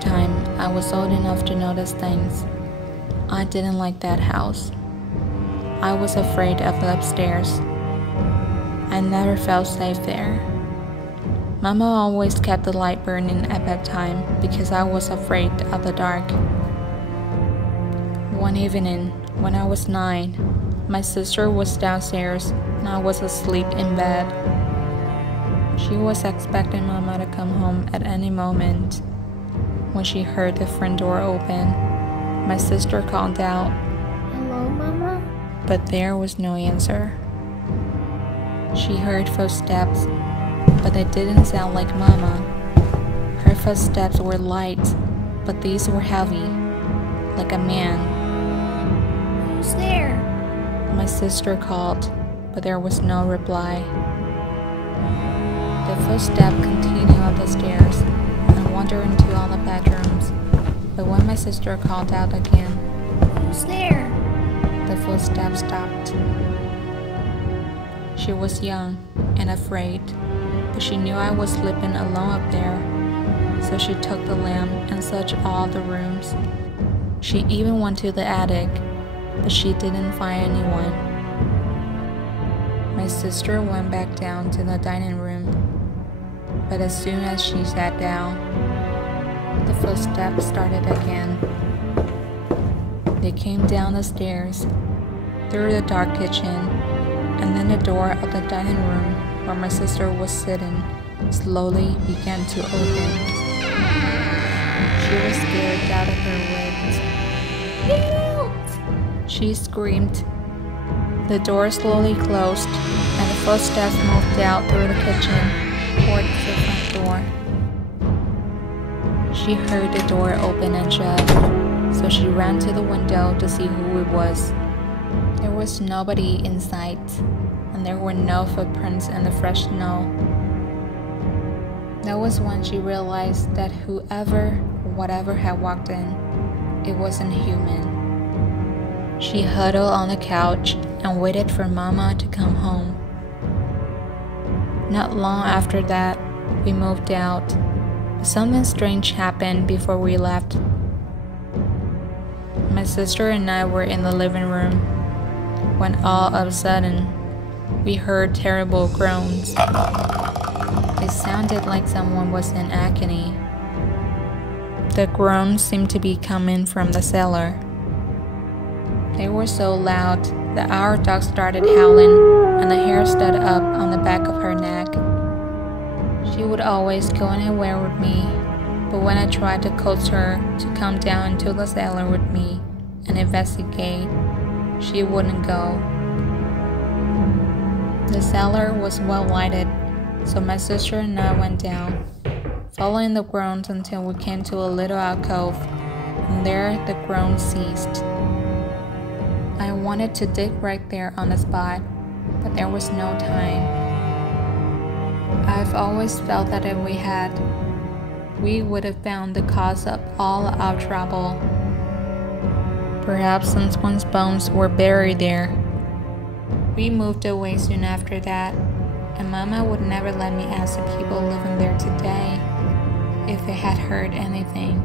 time, I was old enough to notice things. I didn't like that house. I was afraid of the upstairs. I never felt safe there. Mama always kept the light burning at bedtime because I was afraid of the dark. One evening, when I was 9, my sister was downstairs and I was asleep in bed. She was expecting Mama to come home at any moment. When she heard the front door open, my sister called out, "Hello, Mama?" But there was no answer. She heard footsteps, but they didn't sound like Mama. Her footsteps were light, but these were heavy, like a man. "Who's there?" My sister called, but there was no reply. The footsteps continued up the stairs and wandered into all the bedrooms, but when my sister called out again, "Who's there?" the footsteps stopped. She was young and afraid, but she knew I was sleeping alone up there, so she took the lamp and searched all the rooms. She even went to the attic, but she didn't find anyone. My sister went back down to the dining room, but as soon as she sat down, the footsteps started again. They came down the stairs, through the dark kitchen, and then the door of the dining room where my sister was sitting slowly began to open. She was scared out of her wits. "Get out!" She screamed. The door slowly closed, and the footsteps moved out through the kitchen towards the front door. She heard the door open and shut, so she ran to the window to see who it was. There was nobody in sight, and there were no footprints in the fresh snow. That was when she realized that whoever or whatever had walked in, it wasn't human. She huddled on the couch and waited for Mama to come home. Not long after that, we moved out, but something strange happened before we left. My sister and I were in the living room when all of a sudden, we heard terrible groans. It sounded like someone was in agony. The groans seemed to be coming from the cellar. They were so loud that our dog started howling and the hair stood up on the back of her neck. She would always go anywhere with me, but when I tried to coax her to come down into the cellar with me and investigate, she wouldn't go. The cellar was well lighted, so my sister and I went down, following the groans until we came to a little alcove, and there the groans ceased. I wanted to dig right there on the spot, but there was no time. I've always felt that if we had, we would have found the cause of all our trouble. Perhaps someone's bones were buried there. We moved away soon after that, and Mama would never let me ask the people living there today if they had heard anything.